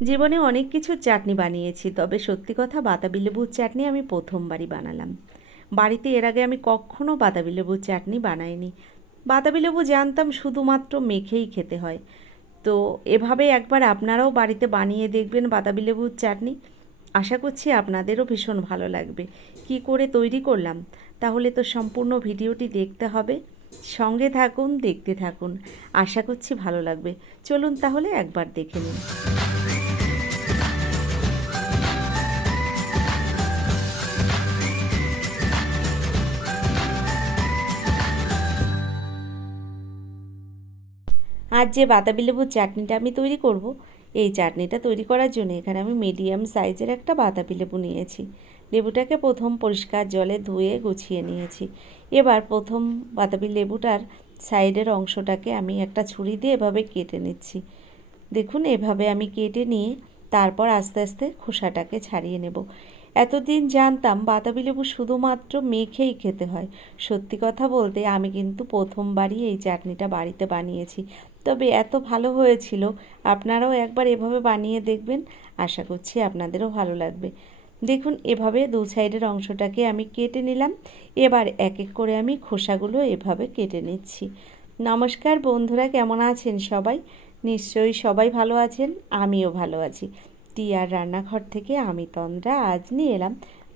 জীবনে অনেক কিছু চাটনি বানিয়েছি, তবে সত্যি কথা বাতাবি লেবুর চাটনি আমি প্রথমবারই বানালাম। বাড়িতে এর আগে আমি কখনো বাতাবি লেবুর চাটনি বানাইনি। বাতাবি লেবু জানতাম শুধুমাত্র মেখেই খেতে হয়। তো এভাবে একবার আপনারাও বাড়িতে বানিয়ে দেখবেন বাতাবি লেবুর চাটনি। আশা করছি আপনাদেরও ভীষণ ভালো লাগবে। কি করে তৈরি করলাম তাহলে তো সম্পূর্ণ ভিডিওটি দেখতে হবে। সঙ্গে থাকুন, দেখতে থাকুন। আশা করছি ভালো লাগবে। চলুন তাহলে একবার দেখে নিন। আজ যে বাতাবি লেবুর চাটনিটা আমি তৈরি করব, এই চাটনিটা তৈরি করার জন্য এখানে আমি মিডিয়াম সাইজের একটা বাতাবি লেবু নিয়েছি। লেবুটাকে প্রথম পরিষ্কার জলে ধুয়ে গুছিয়ে নিয়েছি। এবার প্রথম বাতাবি লেবুটার সাইডের অংশটাকে আমি একটা ছুরি দিয়ে এভাবে কেটে নিচ্ছি। দেখুন এভাবে আমি কেটে নিয়ে তারপর আস্তে আস্তে খোসাটাকে ছাড়িয়ে নেব। এতদিন জানতাম বাতাবি লেবু শুধুমাত্র মেখেই খেতে হয়। সত্যি কথা বলতে আমি কিন্তু প্রথমবারই এই চাটনিটা বাড়িতে বানিয়েছি, তবে এত ভালো হয়েছিল। আপনারাও একবার এভাবে বানিয়ে দেখবেন। আশা করছি আপনাদেরও ভালো লাগবে। দেখুন এভাবে দু সাইডের অংশটাকে আমি কেটে নিলাম। এবার এক এক করে আমি খোসাগুলো এভাবে কেটে নিচ্ছি। নমস্কার বন্ধুরা, কেমন আছেন সবাই? নিশ্চয়ই সবাই ভালো আছেন, আমিও ভালো আছি। টিয়ার রান্নাঘর থেকে আমি তন্দ্রা আজ নিয়ে এলাম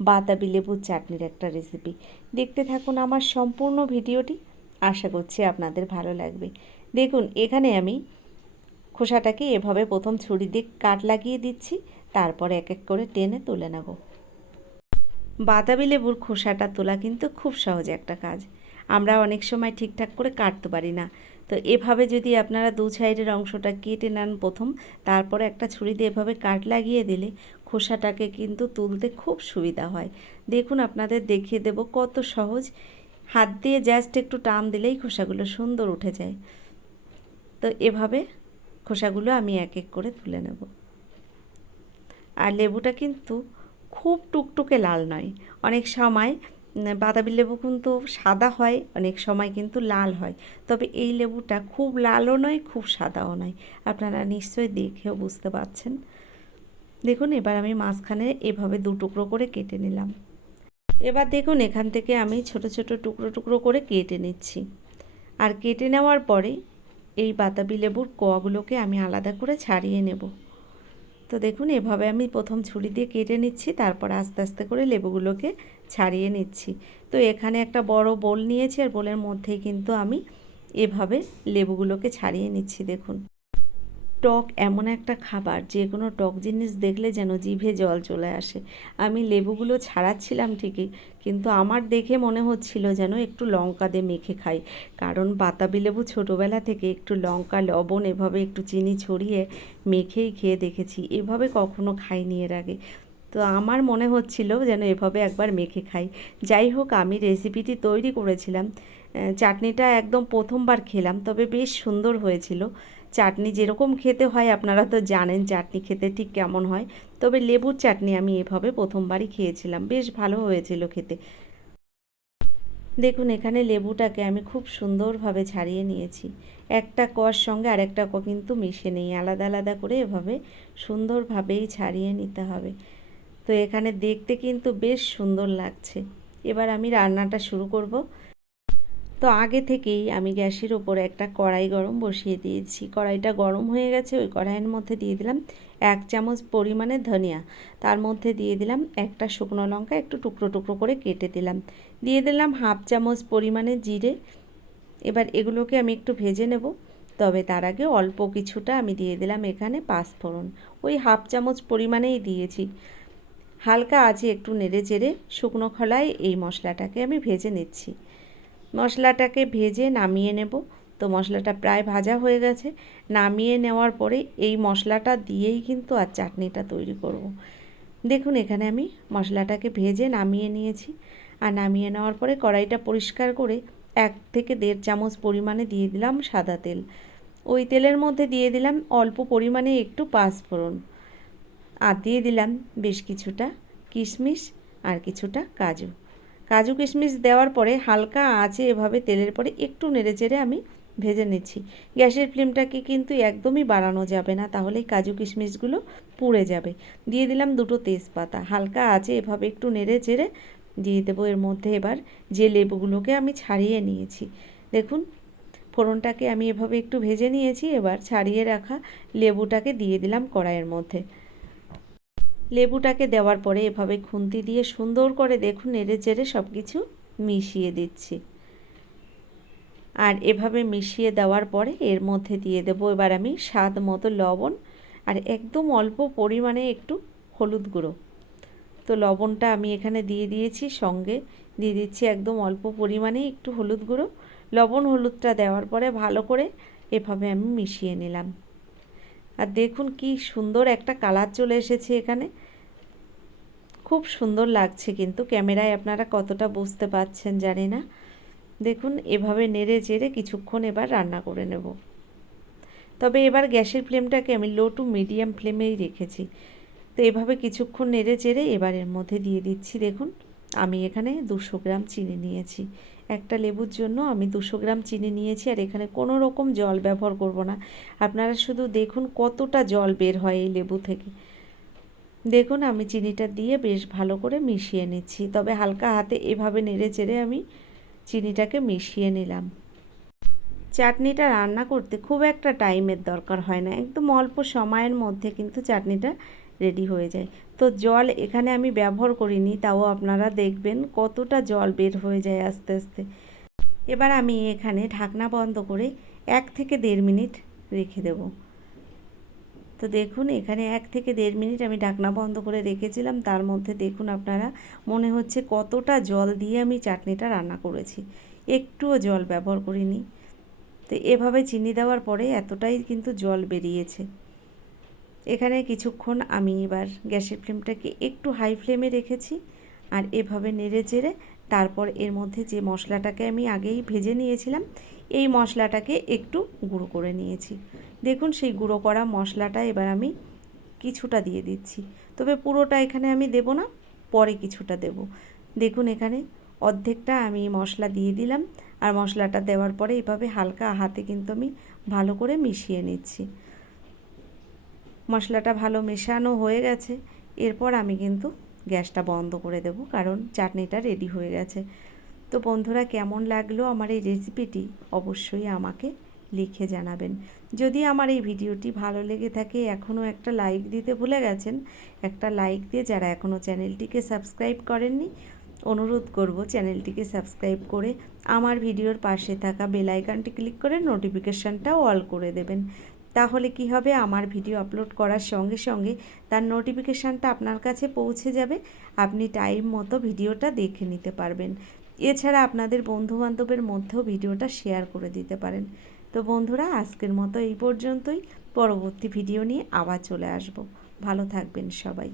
বাতাবি লেবুর চাটনির একটা রেসিপি। দেখতে থাকুন আমার সম্পূর্ণ ভিডিওটি। আশা করছি আপনাদের ভালো লাগবে। দেখুন এখানে আমি খোসাটাকে এভাবে প্রথম ছুরি দিয়ে কাট লাগিয়ে দিচ্ছি, তারপর এক এক করে টেনে তুলে নেব। বাতাবি লেবুর খোসাটা তোলা কিন্তু খুব সহজ একটা কাজ। আমরা অনেক সময় ঠিকঠাক করে কাটতে পারি না। তো এভাবে যদি আপনারা দু সাইডের অংশটা কেটে নেন প্রথম, তারপরে একটা ছুরি দিয়ে এভাবে কাট লাগিয়ে দিলে খোসাটাকে কিন্তু তুলতে খুব সুবিধা হয়। দেখুন আপনাদের দেখিয়ে দেব কত সহজ। হাত দিয়ে জাস্ট একটু টান দিলেই খোসাগুলো সুন্দর উঠে যায়। তো এভাবে খোসাগুলো আমি এক এক করে তুলে নেব। আর লেবুটা কিন্তু খুব টুকটুকে লাল নয়। অনেক সময় বাতাবি লেবু কিন্তু সাদা হয়, অনেক সময় কিন্তু লাল হয়। তবে এই লেবুটা খুব লালও নয়, খুব সাদাও নয়। আপনারা নিশ্চয়ই দেখেও বুঝতে পারছেন। দেখুন এবার আমি মাঝখানে এভাবে দু টুকরো করে কেটে নিলাম। এবার দেখুন এখান থেকে আমি ছোট ছোট টুকরো টুকরো করে কেটে নিচ্ছি। আর কেটে নেওয়ার পরে এই বাতাবি লেবুর কোয়াগুলোকে আমি আলাদা করে ছাড়িয়ে নেব। তো দেখুন এভাবে আমি প্রথম ছুরি দিয়ে কেটে নিচ্ছি, তারপর আস্তে আস্তে করে লেবুগুলোকে ছাড়িয়ে নিচ্ছি। তো এখানে একটা বড় বোল নিয়েছি, আর বোলের মধ্যেই কিন্তু আমি এভাবে লেবুগুলোকে ছাড়িয়ে নিচ্ছি। দেখুন টক এমন একটা খাবার, যে কোনো টক জিনিস দেখলে যেন জিভে জল চলে আসে। আমি লেবুগুলো ছাড়াচ্ছিলাম ঠিকই, কিন্তু আমার দেখে মনে হচ্ছিল যেন একটু লঙ্কা দিয়ে মেখে খাই। কারণ বাতাবি লেবু ছোটোবেলা থেকে একটু লঙ্কা লবণ এভাবে একটু চিনি ছড়িয়ে মেখেই খেয়ে দেখেছি, এভাবে কখনো খাইনি এর আগে। তো আমার মনে হচ্ছিল যেন এভাবে একবার মেখে খাই। যাই হোক আমি রেসিপিটি তৈরি করেছিলাম। চাটনিটা একদম প্রথমবার খেলাম, তবে বেশ সুন্দর হয়েছিল। চাটনি যেরকম খেতে হয় আপনারা তো জানেন চাটনি খেতে ঠিক কেমন হয়। তবে লেবুর চাটনি আমি এভাবে প্রথমবারই খেয়েছিলাম, বেশ ভালো হয়েছিল খেতে। দেখুন এখানে লেবুটাকে আমি খুব সুন্দরভাবে ছাড়িয়ে নিয়েছি। একটা কোয়ার সঙ্গে আরেকটা কোয়া কিন্তু মিশে নেই, আলাদা আলাদা করে এভাবে সুন্দরভাবেই ছাড়িয়ে নিতে হবে। তো এখানে দেখতে কিন্তু বেশ সুন্দর লাগছে। এবার আমি রান্নাটা শুরু করব। তো আগে থেকেই আমি গ্যাসের ওপরে একটা কড়াই গরম বসিয়ে দিয়েছি। কড়াইটা গরম হয়ে গেছে, ওই কড়াইয়ের মধ্যে দিয়ে দিলাম 1 চামচ পরিমাণে ধনিয়া। তার মধ্যে দিয়ে দিলাম একটা শুকনো লঙ্কা একটু টুকরো টুকরো করে কেটে দিলাম। দিয়ে দিলাম 1/2 চামচ পরিমাণে জিরে। এবার এগুলোকে আমি একটু ভেজে নেব। তবে তার আগে অল্প কিছুটা আমি দিয়ে দিলাম এখানে পাঁচফোড়ন। ওই 1/2 চামচ পরিমাণেই দিয়েছি। হালকা আছে একটু নেড়ে চেড়ে শুকনো খোলায় এই মশলাটাকে আমি ভেজে নিচ্ছি। মশলাটাকে ভেজে নামিয়ে নেব। তো মশলাটা প্রায় ভাজা হয়ে গেছে। নামিয়ে নেওয়ার পরে এই মশলাটা দিয়েই কিন্তু আর চাটনিটা তৈরি করব। দেখুন এখানে আমি মশলাটাকে ভেজে নামিয়ে নিয়েছি। আর নামিয়ে নেওয়ার পরে কড়াইটা পরিষ্কার করে 1 থেকে 1.5 চামচ পরিমাণে দিয়ে দিলাম সাদা তেল। ওই তেলের মধ্যে দিয়ে দিলাম অল্প পরিমাণে একটু পাঁচফোড়ন। আর দিয়ে দিলাম বেশ কিছুটা কিশমিশ আর কিছুটা কাজু। কাজু কিশমিশ দেওয়ার পরে হালকা আঁচে এভাবে তেলের পরে একটু নেড়েচেড়ে আমি ভেজে নিচ্ছি। গ্যাসের ফ্লেমটাকে কিন্তু একদমই বাড়ানো যাবে না, তাহলে কাজু কিশমিশগুলো পুড়ে যাবে। দিয়ে দিলাম 2টো তেজপাতা, হালকা আঁচে এভাবে একটু নেড়ে চেড়ে দিয়ে দেবো এর মধ্যে এবার যে লেবুগুলোকে আমি ছাড়িয়ে নিয়েছি। দেখুন ফোড়নটাকে আমি এভাবে একটু ভেজে নিয়েছি, এবার ছাড়িয়ে রাখা লেবুটাকে দিয়ে দিলাম কড়াইয়ের মধ্যে। লেবুটাকে দেওয়ার পরে এভাবে খুন্তি দিয়ে সুন্দর করে দেখুন নেড়ে চেড়ে সব কিছু মিশিয়ে দিচ্ছি। আর এভাবে মিশিয়ে দেওয়ার পরে এর মধ্যে দিয়ে দেবো এবার আমি স্বাদ মতো লবণ আর একদম অল্প পরিমাণে একটু হলুদ গুঁড়ো। তো লবণটা আমি এখানে দিয়ে দিয়েছি, সঙ্গে দিয়ে দিচ্ছি একদম অল্প পরিমাণে একটু হলুদ গুঁড়ো। লবণ হলুদটা দেওয়ার পরে ভালো করে এভাবে আমি মিশিয়ে নিলাম। আর দেখুন কি সুন্দর একটা কালার চলে এসেছে এখানে, খুব সুন্দর লাগছে, কিন্তু ক্যামেরায় আপনারা কতটা বুঝতে পারছেন জানি না। দেখুন এভাবে নেড়ে চেড়ে কিছুক্ষণ এবার রান্না করে নেব। তবে এবার গ্যাসের ফ্লেমটাকে আমি লো টু মিডিয়াম ফ্লেমেই রেখেছি। তো এভাবে কিছুক্ষণ নেড়ে চেড়ে এবার এর মধ্যে দিয়ে দিচ্ছি, দেখুন আমি এখানে 200 গ্রাম চিনি নিয়েছি। একটা লেবুর জন্য আমি 200 গ্রাম চিনি নিয়েছি, আর এখানে কোনো রকম জল ব্যবহার করব না। আপনারা শুধু দেখুন কতটা জল বের হয় এই লেবু থেকে। দেখুন আমি চিনিটা দিয়ে বেশ ভালো করে মিশিয়ে নিচ্ছি, তবে হালকা হাতে এভাবে নেড়ে চেড়ে আমি চিনিটাকে মিশিয়ে নিলাম। চাটনিটা রান্না করতে খুব একটা টাইমের দরকার হয় না, একদম অল্প সময়ের মধ্যে কিন্তু চাটনিটা রেডি হয়ে যায়। তো জল এখানে আমি ব্যবহার করিনি, তাও আপনারা দেখবেন কতটা জল বের হয়ে যায় আস্তে আস্তে। এবার আমি এখানে ঢাকনা বন্ধ করে 1 থেকে 1.5 মিনিট রেখে দেব। তো দেখুন এখানে 1 থেকে 1.5 মিনিট আমি ঢাকনা বন্ধ করে রেখেছিলাম, তার মধ্যে দেখুন আপনারা মনে হচ্ছে কতটা জল দিয়ে আমি চাটনিটা রান্না করেছি, একটুও জল ব্যবহার করিনি। তো এভাবে চিনি দেওয়ার পরে এতটাই কিন্তু জল বেরিয়েছে। এখানে কিছুক্ষণ আমি এবার গ্যাসের ফ্লেমটাকে একটু হাই ফ্লেমে রেখেছি, আর এভাবে নেড়ে চেড়ে তারপর এর মধ্যে যে মশলাটাকে আমি আগেই ভেজে নিয়েছিলাম এই মশলাটাকে একটু গুঁড়ো করে নিয়েছি। দেখুন সেই গুঁড়ো করা মশলাটা এবার আমি কিছুটা দিয়ে দিচ্ছি, তবে পুরোটা এখানে আমি দেব না, পরে কিছুটা দেব। দেখুন এখানে অর্ধেকটা আমি মশলা দিয়ে দিলাম, আর মশলাটা দেওয়ার পরে এভাবে হালকা হাতে কিন্তু আমি ভালো করে মিশিয়ে নিচ্ছি। মশলাটা ভালো মেশানো হয়ে গেছে, এরপর আমি কিন্তু গ্যাসটা বন্ধ করে দেব, কারণ চাটনিটা রেডি হয়ে গেছে। তো বন্ধুরা কেমন লাগলো আমার এই রেসিপিটি অবশ্যই আমাকে লিখে জানাবেন। যদি আমার এই ভিডিওটি ভালো লেগে থাকে এখনও একটা লাইক দিতে ভুলে গেছেন, একটা লাইক দিয়ে যারা এখনও চ্যানেলটিকে সাবস্ক্রাইব করেননি অনুরোধ করব চ্যানেলটিকে সাবস্ক্রাইব করে আমার ভিডিওর পাশে থাকা বেল আইকনটি ক্লিক করে নোটিফিকেশানটাও অল করে দেবেন। তাহলে কি হবে, আমার ভিডিও আপলোড করার সঙ্গে সঙ্গে তার নোটিফিকেশানটা আপনার কাছে পৌঁছে যাবে, আপনি টাইম মতো ভিডিওটা দেখে নিতে পারবেন। এছাড়া আপনাদের বন্ধুবান্ধবের মধ্যেও ভিডিওটা শেয়ার করে দিতে পারেন। তো বন্ধুরা আজকের মতো এই পর্যন্তই, পরবর্তী ভিডিও নিয়ে আবার চলে আসব। ভালো থাকবেন সবাই।